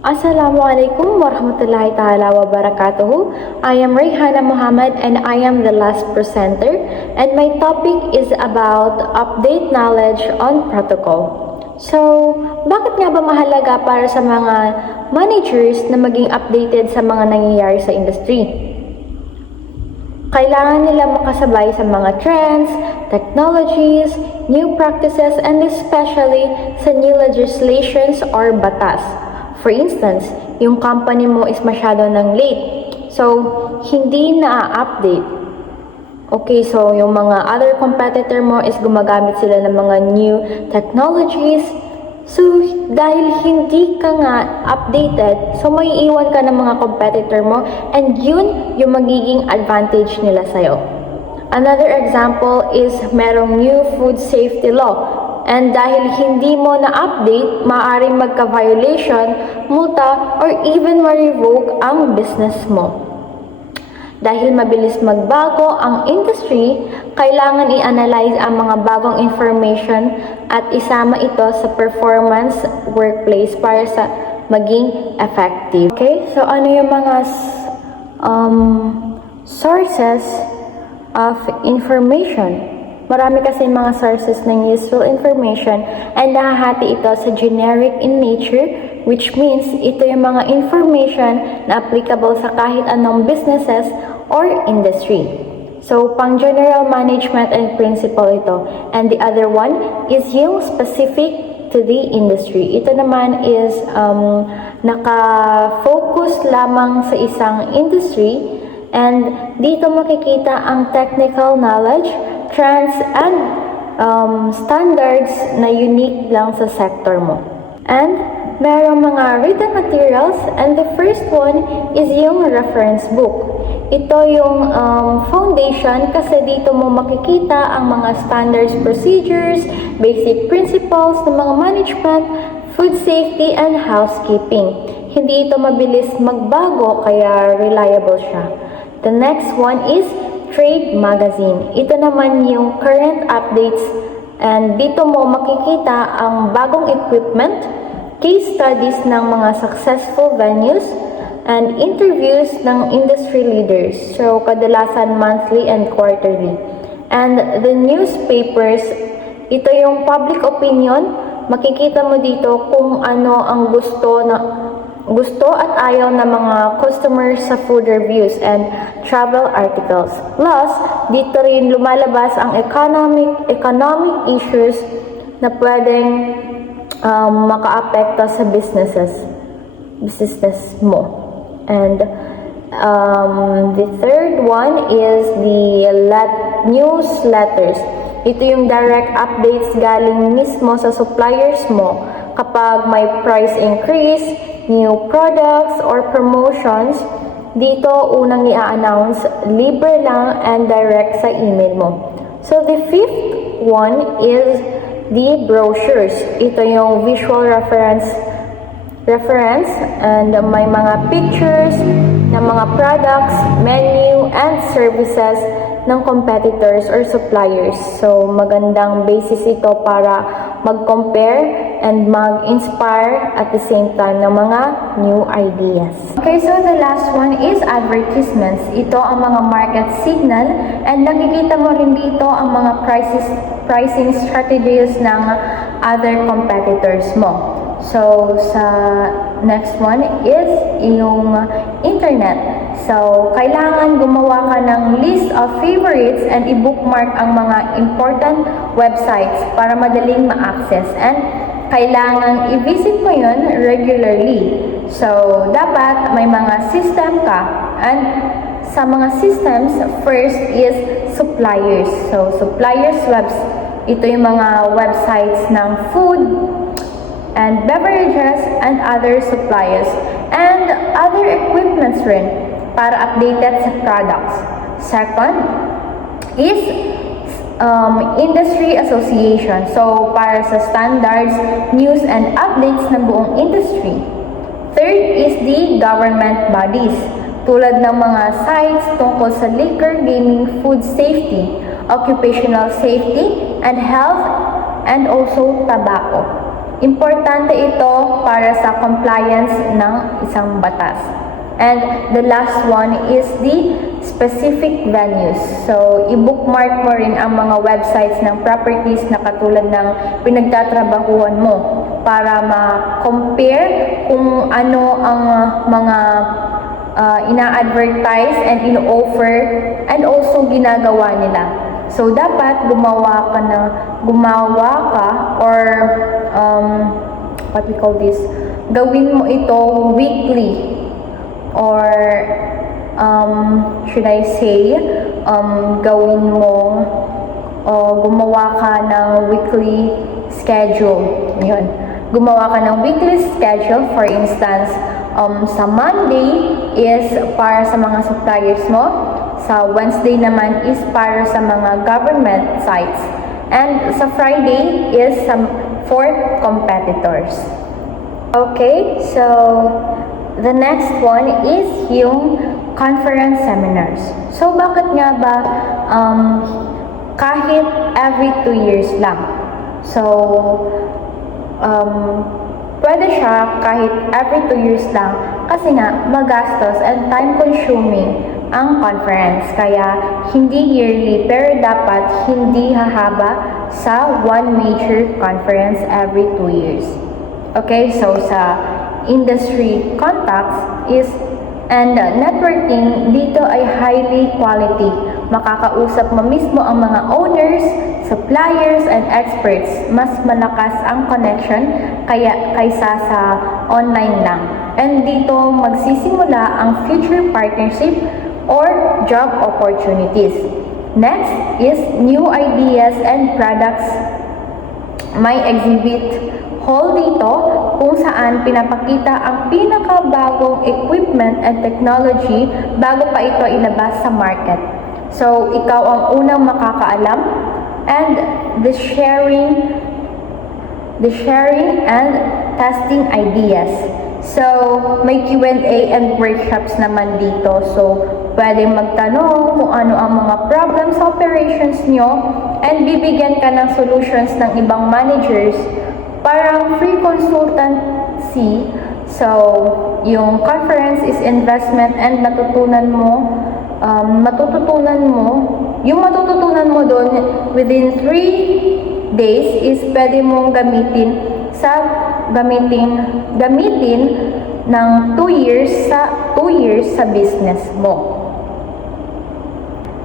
Assalamualaikum warahmatullahi ta'ala wabarakatuh. I am Rayhana Muhammad and I am the last presenter, and my topic is about update knowledge on protocol. So, bakit nga ba mahalaga para sa mga managers na maging updated sa mga nangyayari sa industry? Kailangan nila makasabay sa mga trends, technologies, new practices, and especially sa new legislations or batas. For instance, yung company mo is masyado ng late, so hindi na-update. Okay, so yung mga other competitor mo is gumagamit sila ng mga new technologies. So, dahil hindi ka nga updated, so may iwan ka ng mga competitor mo, and yun yung magiging advantage nila sa'yo. Another example is merong new food safety law. And dahil hindi mo na-update, maaaring magka-violation, multa, or even ma-revoke ang business mo. Dahil mabilis magbago ang industry, kailangan i-analyze ang mga bagong information at isama ito sa performance workplace para sa maging effective. Okay, so ano yung mga sources of information? Marami kasi mga sources ng useful information, and nahahati ito sa generic in nature, which means ito yung mga information na applicable sa kahit anong businesses or industry. So, pang general management and principle ito. And the other one is yung specific to the industry. Ito naman is naka-focus lamang sa isang industry, and dito makikita ang technical knowledge, trends, and standards na unique lang sa sector mo. And merong mga written materials, and the first one is yung reference book. Ito yung foundation kasi dito mo makikita ang mga standards, procedures, basic principles ng mga management, food safety, and housekeeping. Hindi ito mabilis magbago kaya reliable siya. The next one is Trade Magazine. Ito naman yung current updates, and dito mo makikita ang bagong equipment, case studies ng mga successful venues, and interviews ng industry leaders. So, kadalasan monthly and quarterly. And the newspapers, ito yung public opinion. Makikita mo dito kung ano ang gusto at ayaw ng mga customers sa food reviews and travel articles. Plus, dito rin lumalabas ang economic issues na pwedeng makaapekto sa businesses mo. And the third one is the newsletters. Ito yung direct updates galing mismo sa suppliers mo kapag may price increase, new products, or promotions. Dito unang i-announce, libre lang and direct sa email mo. So the fifth one is the brochures. Ito yung visual reference, and may mga pictures ng mga products, menu, and services ng competitors or suppliers. So, magandang basis ito para mag-compare and mag-inspire at the same time ng mga new ideas. Okay, so the last one is advertisements. Ito ang mga market signal, and nakikita mo rin dito ang mga pricing strategies ng other competitors mo. So, sa next one is yung internet. So, kailangan gumawa ka ng list of favorites and i-bookmark ang mga important websites para madaling ma-access. And kailangan i-visit mo yun regularly. So, dapat may mga system ka. And sa mga systems, first is suppliers. So, suppliers webs. Ito yung mga websites ng food and beverages and other suppliers and other equipments rin para updated sa products. Second is industry association. So, para sa standards, news, and updates ng buong industry. Third is the government bodies, tulad ng mga sites tungkol sa liquor, gaming, food safety, occupational safety, and health, and also tobacco. Importante ito para sa compliance ng isang batas. And the last one is the specific venues. So, i-bookmark mo rin ang mga websites ng properties na katulad ng pinagtatrabahuan mo para ma-compare kung ano ang mga ina-advertise and ino-offer and also ginagawa nila. So, dapat gumawa ka or what we call this, gawin mo ito weekly or should I say, gawin mo gumawa ka ng weekly schedule. Yun. Gumawa ka ng weekly schedule. For instance, sa Monday is para sa mga suppliers mo. Sa Wednesday naman is para sa mga government sites. And sa Friday is for competitors. Okay, so the next one is yung conference seminars. So, bakit nga ba kahit every 2 years lang? So, pwede siya kahit every 2 years lang kasi nga magastos and time-consuming ang conference. Kaya, hindi yearly pero dapat hindi hahaba sa one major conference every 2 years. Okay, so sa industry contacts is and networking dito ay highly quality. Makakausap mo mismo ang mga owners, suppliers, and experts. Mas malakas ang connection kaysa sa online lang. And dito magsisimula ang future partnership or job opportunities. Next is new ideas and products. May exhibit hall dito kung saan pinapakita ang pinakabagong equipment and technology bago pa ito ilabas sa market. So, ikaw ang unang makakaalam and the sharing and testing ideas. So, may Q&A and workshops naman dito. So, pwede magtanong kung ano ang mga problems sa operations nyo and bibigyan ka ng solutions ng ibang managers. Parang free consultancy. So, yung conference is investment and yung matututunan mo doon within 3 days is pwede mong gamitin ng 2 years sa business mo.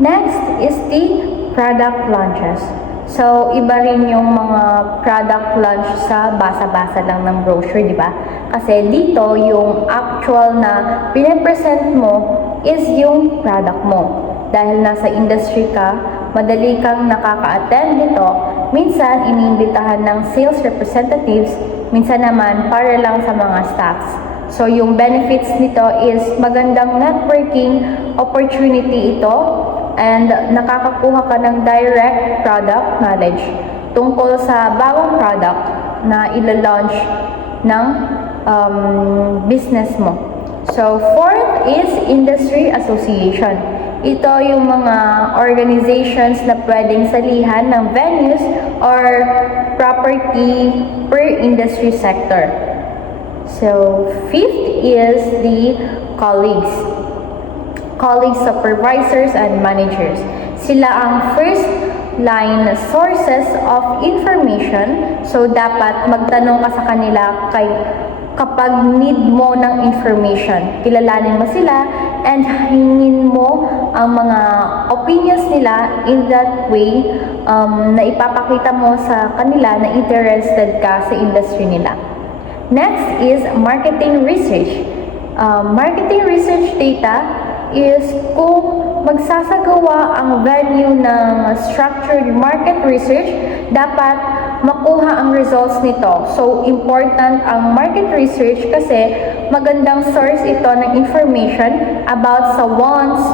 Next is the product launches. So, iba rin yung mga product launch sa basa-basa lang ng brochure, di ba? Kasi dito, yung actual na pinapresent mo is yung product mo. Dahil nasa industry ka, madali kang nakaka-attend dito. Minsan, iniimbitahan ng sales representatives, minsan naman para lang sa mga staffs. So, yung benefits nito is magandang networking opportunity ito and nakakakuha ka ng direct product knowledge tungkol sa bagong product na ila-launch ng business mo. So, fourth is industry association. Ito yung mga organizations na pwedeng salihan ng venues or property per industry sector. So, fifth is the colleagues, supervisors, and managers. Sila ang first line sources of information. So, dapat magtanong ka sa kanila kapag need mo ng information. Kilalanin mo sila and hingin mo ang mga opinions nila in that way na ipapakita mo sa kanila na interested ka sa industry nila. Next is marketing research. Marketing research data is kung magsasagawa ang venue ng structured market research, dapat makuha ang results nito. So, important ang market research kasi magandang source ito ng information about sa wants,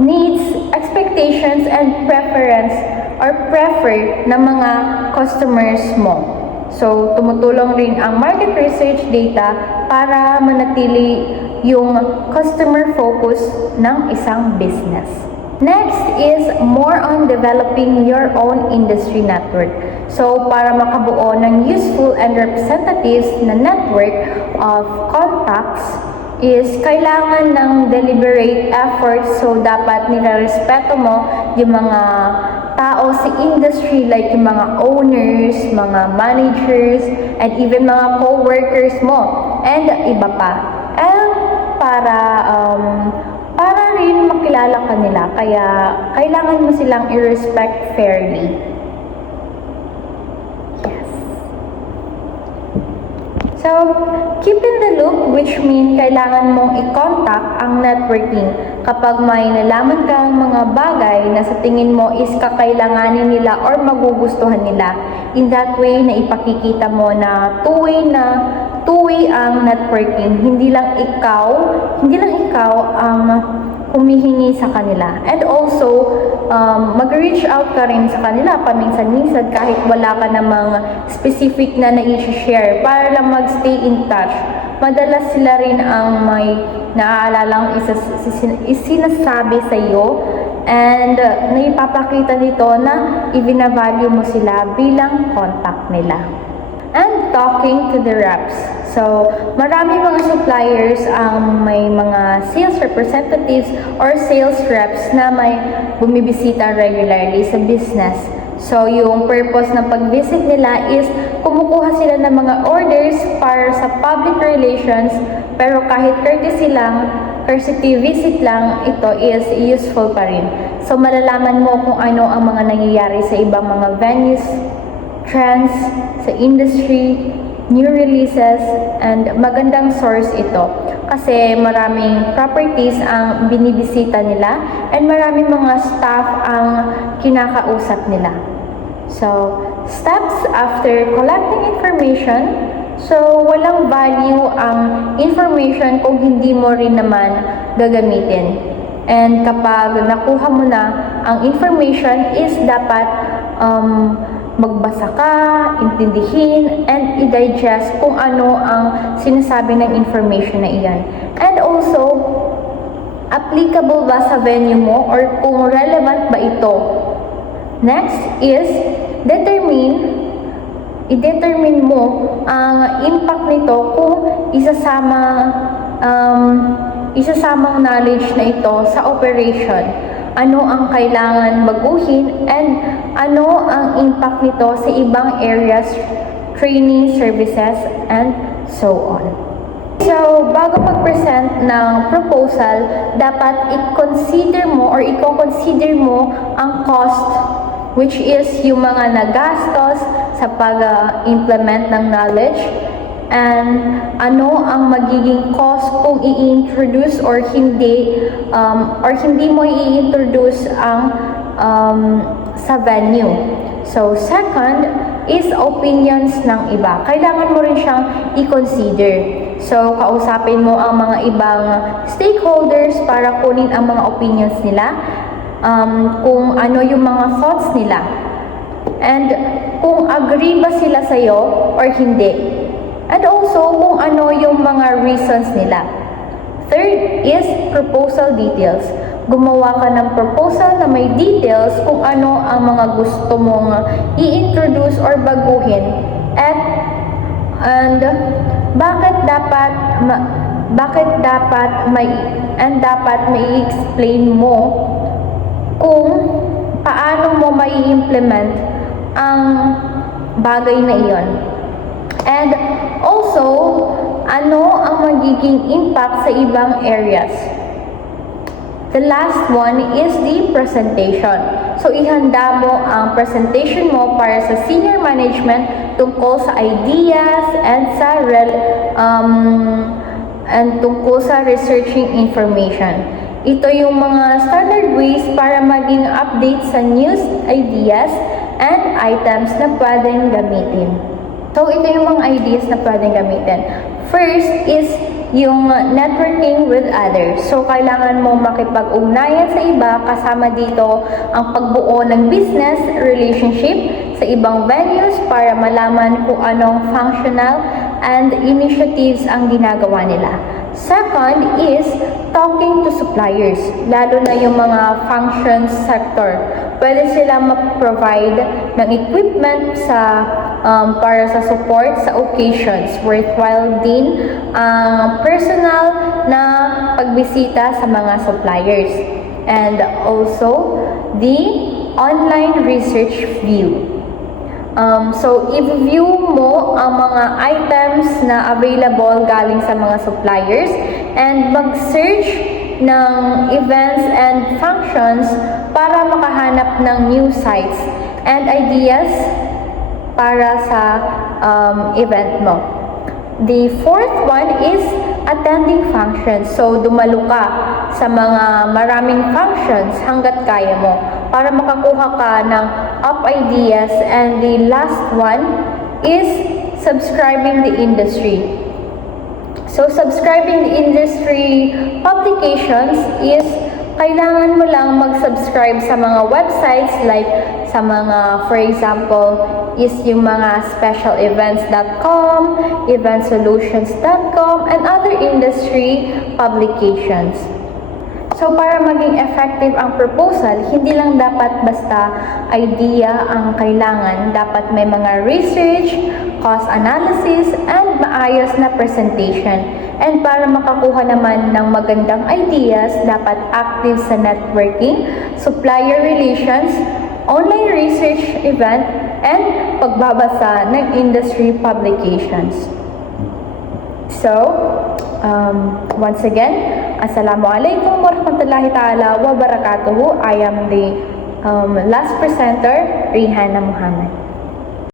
needs, expectations, and preference or prefer ng mga customers mo. So, tumutulong rin ang market research data para manatili yung customer focus ng isang business. Next is more on developing your own industry network. So, para makabuo ng useful and representatives na network of contacts is kailangan ng deliberate effort. So, dapat nilarespeto mo yung mga tao sa industry like yung mga owners, mga managers, and even mga co-workers mo, and iba pa. And para rin makilala ka nila, kaya kailangan mo silang i-respect fairly. Yes. So, keep in the loop, which mean kailangan mong i-contact ang networking kapag may nalaman kang mga bagay na sa tingin mo is kakailanganin nila or magugustuhan nila. In that way, na ipakikita mo na two-way ang networking. Hindi lang ikaw ang humihingi sa kanila. And also, mag-reach out ka rin sa kanila paminsan-minsan kahit wala ka namang specific na na-share para lang mag-stay in touch. Madalas sila rin ang may naaalalang isinasabi sa iyo and naipapakita nito na i-value mo sila bilang contact nila. And talking to the reps. So, marami mga suppliers ang may mga sales representatives or sales reps na may bumibisita regularly sa business. So, yung purpose ng pag-visit nila is kumukuha sila ng mga orders para sa public relations, pero kahit courtesy visit lang, ito is useful pa rin. So, malalaman mo kung ano ang mga nangyayari sa ibang mga venues, trends sa industry, new releases, and magandang source ito kasi maraming properties ang binibisita nila and maraming mga staff ang kinakausap nila. So, steps after collecting information. So, walang value ang information kung hindi mo rin naman gagamitin. And kapag nakuha mo na ang information is dapat magbasa ka, intindihin, and i-digest kung ano ang sinasabi ng information na iyan. And also, applicable ba sa venue mo or kung relevant ba ito. Next is, i-determine mo ang impact nito kung isasamang knowledge na ito sa operation. Ano ang kailangan baguhin and ano ang impact nito sa ibang areas, training, services, and so on. So, bago mag-present ng proposal, dapat i-consider mo ang cost, which is yung mga nagastos sa pag-implement ng knowledge, and ano ang magiging cost kung i-introduce or hindi mo i-introduce ang sa venue. So, second is opinions ng iba. Kailangan mo rin siyang i-consider. So, kausapin mo ang mga ibang stakeholders para kunin ang mga opinions nila, kung ano yung mga thoughts nila, and kung agree ba sila sa'yo or hindi. And also, kung ano yung mga reasons nila. Third is proposal details. Gumawa ka ng proposal na may details kung ano ang mga gusto mong i-introduce or baguhin and bakit dapat may i-explain mo kung paano mo mai-implement ang bagay na iyon. And also, ano ang magiging impact sa ibang areas. The last one is the presentation. So, ihanda mo ang presentation mo para sa senior management tungkol sa ideas and tungkol sa researching information. Ito yung mga standard ways para maging update sa news, ideas, and items na pwedeng gamitin. So, ito yung mga ideas na pwedeng gamitin. First is yung networking with others. So, kailangan mo makipag-ugnayan sa iba, kasama dito ang pagbuo ng business relationship sa ibang venues para malaman kung anong functional and initiatives ang ginagawa nila. Second is talking to suppliers, lalo na yung mga functions sector. pwede silang mag-provide ng equipment para sa support sa occasions. Worthwhile din ang personal na pagbisita sa mga suppliers. And also, the online research view. So, i-view mo ang mga items na available galing sa mga suppliers and mag-search ng events and functions para makahanap ng new sites and ideas para sa event mo. The fourth one is attending functions. So, dumalo ka sa mga maraming functions hanggat kaya mo para makakuha ka ng up ideas. And the last one is subscribing the industry. So, subscribing the industry publications is kailangan mo lang mag-subscribe sa mga websites like sa mga, for example, is yung mga specialevents.com, eventsolutions.com, and other industry publications. So, para maging effective ang proposal, hindi lang dapat basta idea ang kailangan. Dapat may mga research, cost analysis, and maayos na presentation. And para makakuha naman ng magandang ideas, dapat active sa networking, supplier relations, online research event, and pagbabasa ng industry publications. So, once again, Assalamualaikum warahmatullahi ta'ala wabarakatuhu. I am the last presenter, Rihanna Muhammad.